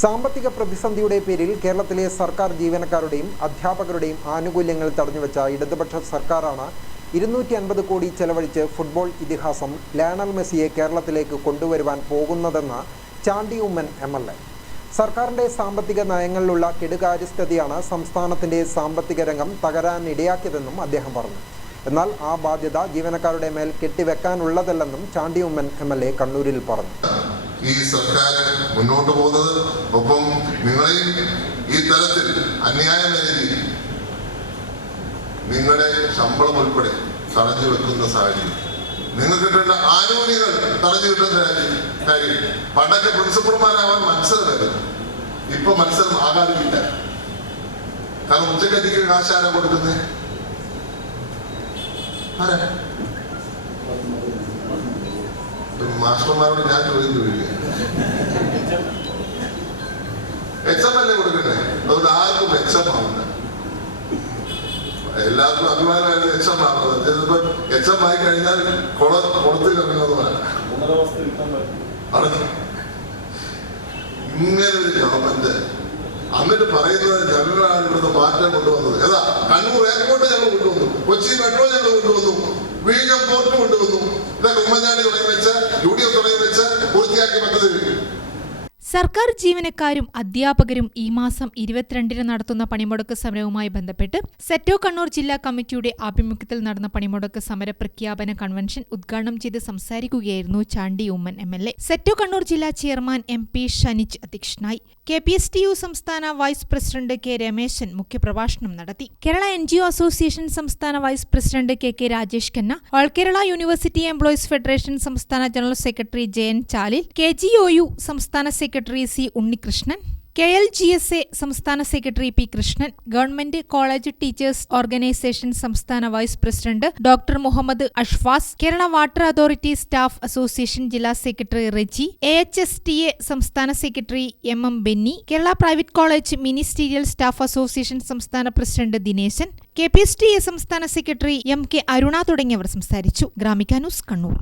സാമ്പത്തിക പ്രതിസന്ധിയുടെ പേരിൽ കേരളത്തിലെ സർക്കാർ ജീവനക്കാരുടെയും അധ്യാപകരുടെയും ആനുകൂല്യങ്ങൾ തടഞ്ഞുവെച്ച ഇടതുപക്ഷ സർക്കാരാണ് 250 കോടി ചെലവഴിച്ച് ഫുട്ബോൾ ഇതിഹാസം ലയണൽ മെസ്സിയെ കേരളത്തിലേക്ക് കൊണ്ടുവരുവാൻ പോകുന്നതെന്ന് ചാണ്ടി ഉമ്മൻ MLA. സർക്കാരിൻ്റെ സാമ്പത്തിക നയങ്ങളിലുള്ള കെടുകാര്യസ്ഥതയാണ് സംസ്ഥാനത്തിൻ്റെ സാമ്പത്തിക രംഗം തകരാനിടയാക്കിയതെന്നും അദ്ദേഹം പറഞ്ഞു. എന്നാൽ ആ ബാധ്യത ജീവനക്കാരുടെ മേൽ കെട്ടിവെക്കാനുള്ളതല്ലെന്നും ചാണ്ടി ഉമ്മൻ MLA കണ്ണൂരിൽ പറഞ്ഞു. ഈ സർക്കാർ മുന്നോട്ട് പോകുന്നത് ഒപ്പം നിങ്ങളെയും ഈ തരത്തിൽ അന്യായമായ രീതിയിൽ നിങ്ങളുടെ ശമ്പളം ഉൾപ്പെടെ തടഞ്ഞു വെക്കുന്ന സാഹചര്യം, നിങ്ങൾക്ക് കിട്ടേണ്ട ആനുകൂല്യങ്ങൾ തടഞ്ഞു കിട്ടുന്ന കാര്യം. പണ്ടൊക്കെ പ്രിൻസിപ്പൽമാരാവാൻ മത്സരമായിരുന്നു, ഇപ്പൊ മത്സരം ആകാതില്ല. കാരണം ഉച്ചക്കതിക്ക് കാശാര കൊടുക്കുന്നേ മാസ്റ്റർമാരോട് ഞാൻ ചോദ്യം ചോദിക്കുക, എക്സാം അല്ലേ കൊടുക്കണ്ടേ? അതുകൊണ്ട് ആർക്കും എക്സാം ആവുന്ന എല്ലാവർക്കും അഭിമാനമായിരുന്നു എക്സാം ആവുന്നത്. ചിലപ്പോ എക്സാം ആയി കഴിഞ്ഞാൽ കുളത്തിൽ ഇറങ്ങുന്നതാണ്. ഇങ്ങനെ ഒരു ഗവൺമെന്റ് എന്നിട്ട് പറയുന്നത് ഞങ്ങളാണ് ഇവിടുന്ന് മാറ്റം കൊണ്ടുവന്നത്. ഏതാ കണ്ണൂർ എയർപോർട്ട് ഞങ്ങൾ കൊണ്ടുവന്നു, കൊച്ചി മെട്രോ ഞങ്ങൾ കൊണ്ടുവന്നു, വിഴിഞ്ഞം പോർട്ട് കൊണ്ടുവന്നു. ഇതൊക്കെ ഉമ്മൻചാണ്ടി തുടങ്ങി വെച്ച് UDF തുടങ്ങി വെച്ച് പൂർത്തിയാക്കി പറ്റത്. സർക്കാർ ജീവനക്കാരും അധ്യാപകരും ഈ മാസം 22-ന് നടത്തുന്ന പണിമുടക്ക് സമരവുമായി ബന്ധപ്പെട്ട് സെറ്റോ കണ്ണൂർ ജില്ലാ കമ്മിറ്റിയുടെ ആഭിമുഖ്യത്തിൽ നടന്ന പണിമുടക്ക് സമര പ്രഖ്യാപന കൺവെൻഷൻ ഉദ്ഘാടനം ചെയ്ത് സംസാരിക്കുകയായിരുന്നു ചാണ്ടി ഉമ്മൻ MLA. സെറ്റോ കണ്ണൂർ ജില്ലാ ചെയർമാൻ MP ഷനിജ് അധ്യക്ഷനായി. KPSTU സംസ്ഥാന വൈസ് പ്രസിഡന്റ് K രമേശൻ മുഖ്യപ്രഭാഷണം നടത്തി. കേരള NGO അസോസിയേഷൻ സംസ്ഥാന vice president KK Rajesh Khanna, all Kerala university employees federation സംസ്ഥാന general secretary JN Chalil, KGOU സംസ്ഥാന സെക്രട്ടറി C ഉണ്ണികൃഷ്ണൻ, KLGSA സംസ്ഥാന secretary P Krishnan, government college teachers organisation സംസ്ഥാന vice president doctor Muhammad Ashfas, Kerala water authority staff association ജില്ലാ secretary Reji, AHSTA സംസ്ഥാന secretary MM Benny, Kerala private college ministerial staff association സംസ്ഥാന president Dineshan, KPSTA സംസ്ഥാന secretary MK Aruna തുടങ്ങിയവർ സംസാരിച്ചു. Gramika news, Kannur.